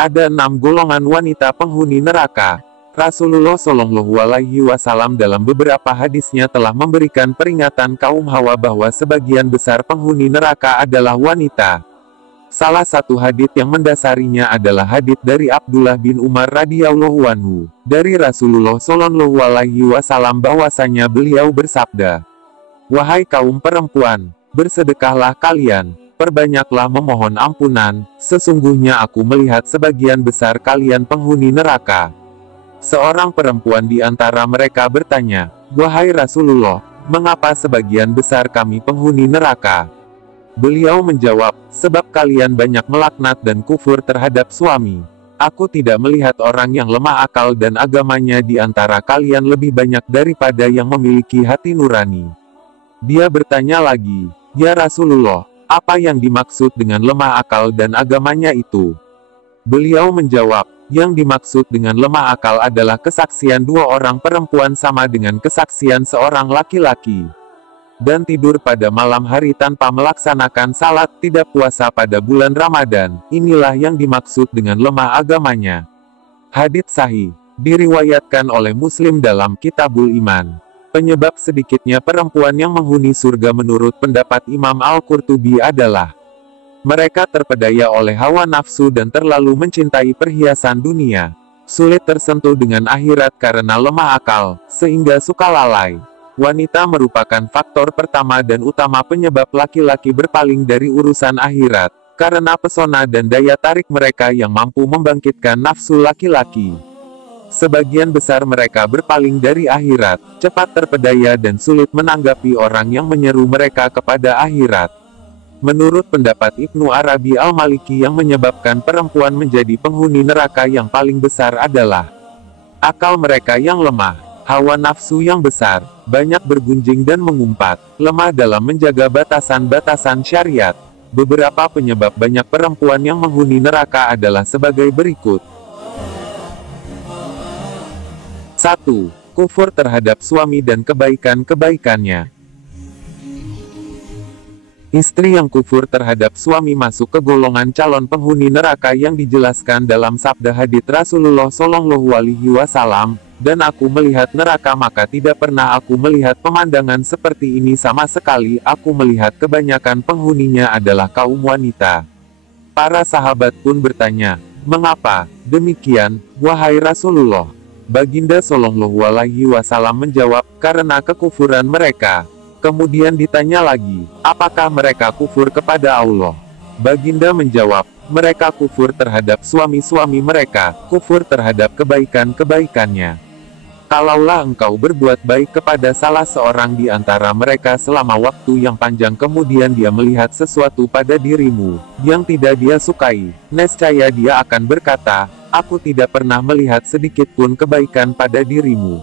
Ada 6 golongan wanita penghuni neraka. Rasulullah Shallallahu Alaihi Wasallam dalam beberapa hadisnya telah memberikan peringatan kaum Hawa bahwa sebagian besar penghuni neraka adalah wanita. Salah satu hadits yang mendasarinya adalah hadits dari Abdullah bin Umar radhiyallahu anhu dari Rasulullah Shallallahu Alaihi Wasallam bahwasanya beliau bersabda, "Wahai kaum perempuan, bersedekahlah kalian, perbanyaklah memohon ampunan, sesungguhnya aku melihat sebagian besar kalian penghuni neraka." Seorang perempuan di antara mereka bertanya, "Wahai Rasulullah, mengapa sebagian besar kami penghuni neraka?" Beliau menjawab, "Sebab kalian banyak melaknat dan kufur terhadap suami. Aku tidak melihat orang yang lemah akal dan agamanya di antara kalian lebih banyak daripada yang memiliki hati nurani." Dia bertanya lagi, "Ya Rasulullah, apa yang dimaksud dengan lemah akal dan agamanya itu?" Beliau menjawab, "Yang dimaksud dengan lemah akal adalah kesaksian 2 orang perempuan sama dengan kesaksian seorang laki-laki. Dan tidur pada malam hari tanpa melaksanakan salat, tidak puasa pada bulan Ramadan, inilah yang dimaksud dengan lemah agamanya." Hadits sahih, diriwayatkan oleh Muslim dalam Kitabul Iman. Penyebab sedikitnya perempuan yang menghuni surga menurut pendapat Imam Al-Qurtubi adalah mereka terpedaya oleh hawa nafsu dan terlalu mencintai perhiasan dunia, sulit tersentuh dengan akhirat karena lemah akal, sehingga suka lalai. Wanita merupakan faktor pertama dan utama penyebab laki-laki berpaling dari urusan akhirat, karena pesona dan daya tarik mereka yang mampu membangkitkan nafsu laki-laki. Sebagian besar mereka berpaling dari akhirat, cepat terpedaya dan sulit menanggapi orang yang menyeru mereka kepada akhirat. Menurut pendapat Ibnu Arabi Al-Maliki, yang menyebabkan perempuan menjadi penghuni neraka yang paling besar adalah akal mereka yang lemah, hawa nafsu yang besar, banyak bergunjing dan mengumpat, lemah dalam menjaga batasan-batasan syariat. Beberapa penyebab banyak perempuan yang menghuni neraka adalah sebagai berikut. 1. Kufur terhadap suami dan kebaikan-kebaikannya. Istri yang kufur terhadap suami masuk ke golongan calon penghuni neraka yang dijelaskan dalam sabda hadits Rasulullah Shallallahu Alaihi Wasallam, "Dan aku melihat neraka maka tidak pernah aku melihat pemandangan seperti ini sama sekali, aku melihat kebanyakan penghuninya adalah kaum wanita." Para sahabat pun bertanya, "Mengapa demikian, wahai Rasulullah?" Baginda Shallallahu Alaihi Wasallam menjawab, "Karena kekufuran mereka." Kemudian ditanya lagi, "Apakah mereka kufur kepada Allah?" Baginda menjawab, "Mereka kufur terhadap suami-suami mereka, kufur terhadap kebaikan-kebaikannya. Kalaulah engkau berbuat baik kepada salah seorang di antara mereka selama waktu yang panjang kemudian dia melihat sesuatu pada dirimu yang tidak dia sukai, nescaya dia akan berkata, 'Aku tidak pernah melihat sedikit pun kebaikan pada dirimu.'"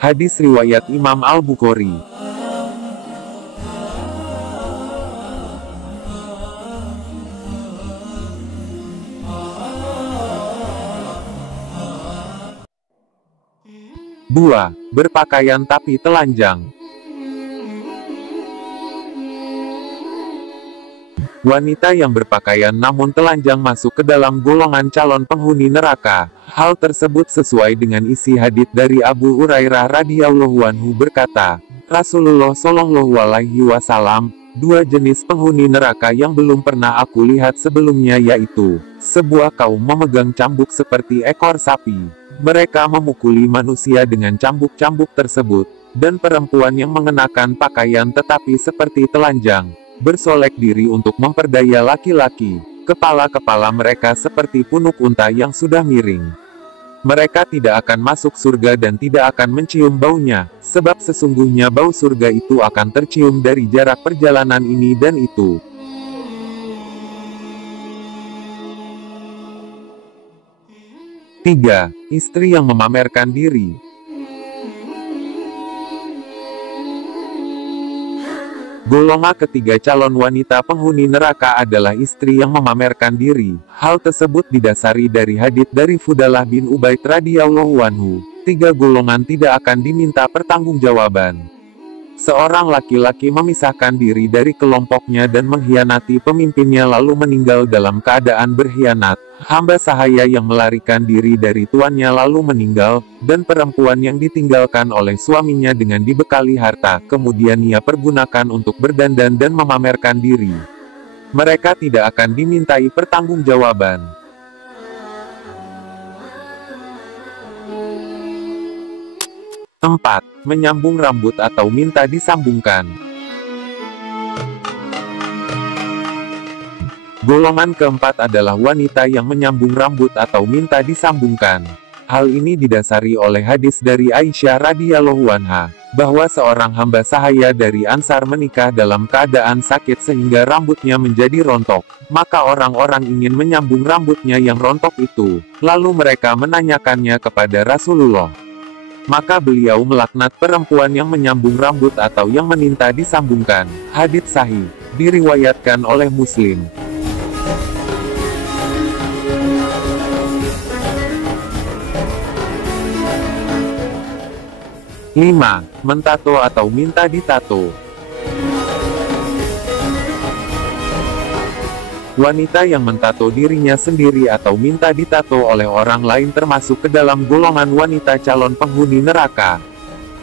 Hadis riwayat Imam Al-Bukhari. 2. Berpakaian tapi telanjang. Wanita yang berpakaian namun telanjang masuk ke dalam golongan calon penghuni neraka. Hal tersebut sesuai dengan isi hadits dari Abu Hurairah radhiyallahu anhu berkata, Rasulullah Shallallahu Alaihi Wasallam, 2 jenis penghuni neraka yang belum pernah aku lihat sebelumnya yaitu, sebuah kaum memegang cambuk seperti ekor sapi. Mereka memukuli manusia dengan cambuk-cambuk tersebut, dan perempuan yang mengenakan pakaian tetapi seperti telanjang, bersolek diri untuk memperdaya laki-laki. Kepala-kepala mereka seperti punuk unta yang sudah miring. Mereka tidak akan masuk surga dan tidak akan mencium baunya, sebab sesungguhnya bau surga itu akan tercium dari jarak perjalanan ini dan itu. 3. Istri yang memamerkan diri. Golongan ketiga calon wanita penghuni neraka adalah istri yang memamerkan diri. Hal tersebut didasari dari hadits dari Fudalah bin Ubaid radhiyallahu anhu. 3 golongan tidak akan diminta pertanggungjawaban. Seorang laki-laki memisahkan diri dari kelompoknya dan mengkhianati pemimpinnya lalu meninggal dalam keadaan berkhianat. Hamba sahaya yang melarikan diri dari tuannya lalu meninggal, dan perempuan yang ditinggalkan oleh suaminya dengan dibekali harta, kemudian ia pergunakan untuk berdandan dan memamerkan diri. Mereka tidak akan dimintai pertanggungjawaban. 4. Menyambung rambut atau minta disambungkan. Golongan keempat adalah wanita yang menyambung rambut atau minta disambungkan. Hal ini didasari oleh hadis dari Aisyah radhiyallahu anha, bahwa seorang hamba sahaya dari Ansar menikah dalam keadaan sakit sehingga rambutnya menjadi rontok. Maka orang-orang ingin menyambung rambutnya yang rontok itu, lalu mereka menanyakannya kepada Rasulullah. Maka beliau melaknat perempuan yang menyambung rambut atau yang meminta disambungkan. Hadits sahih, diriwayatkan oleh Muslim. 5. Mentato atau minta ditato. Wanita yang mentato dirinya sendiri atau minta ditato oleh orang lain termasuk ke dalam golongan wanita calon penghuni neraka.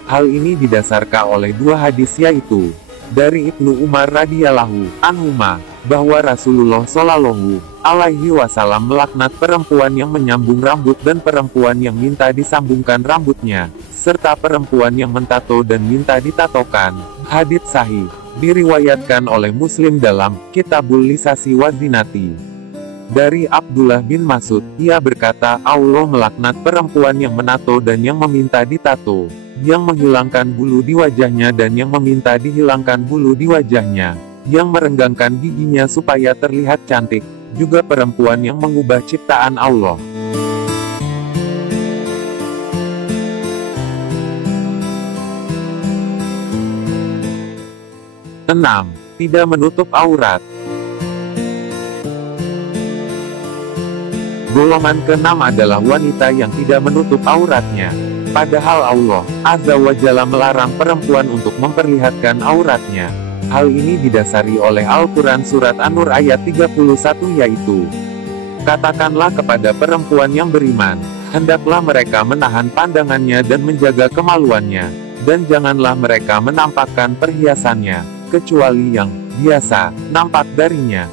Hal ini didasarkan oleh dua hadis, yaitu dari Ibnu Umar radhiyallahu anhuma, bahwa Rasulullah shallallahu alaihi wasallam melaknat perempuan yang menyambung rambut dan perempuan yang minta disambungkan rambutnya, serta perempuan yang mentato dan minta ditatokan. Hadits sahih, diriwayatkan oleh Muslim dalam Kitabul Lisasi Wazinati. Dari Abdullah bin Mas'ud, ia berkata, Allah melaknat perempuan yang menato dan yang meminta ditato, yang menghilangkan bulu di wajahnya dan yang meminta dihilangkan bulu di wajahnya, yang merenggangkan giginya supaya terlihat cantik, juga perempuan yang mengubah ciptaan Allah. 6. Tidak menutup aurat. Golongan ke-6 adalah wanita yang tidak menutup auratnya. Padahal Allah Azza wa Jalla melarang perempuan untuk memperlihatkan auratnya. Hal ini didasari oleh Al-Quran Surat An-Nur ayat 31, yaitu, katakanlah kepada perempuan yang beriman, hendaklah mereka menahan pandangannya dan menjaga kemaluannya, dan janganlah mereka menampakkan perhiasannya, kecuali yang biasa nampak darinya.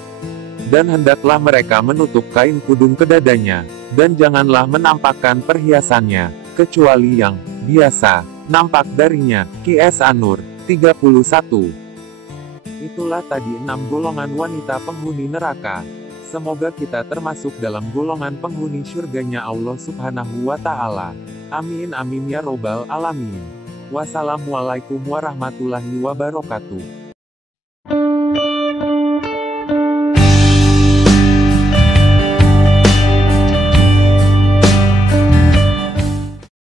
Dan hendaklah mereka menutup kain kudung ke dadanya, dan janganlah menampakkan perhiasannya, kecuali yang biasa nampak darinya. Qs An-Nur 31. Itulah tadi 6 golongan wanita penghuni neraka. Semoga kita termasuk dalam golongan penghuni surganya Allah Subhanahu wa Ta'ala. Amin amin ya robbal alamin. Wassalamualaikum warahmatullahi wabarakatuh.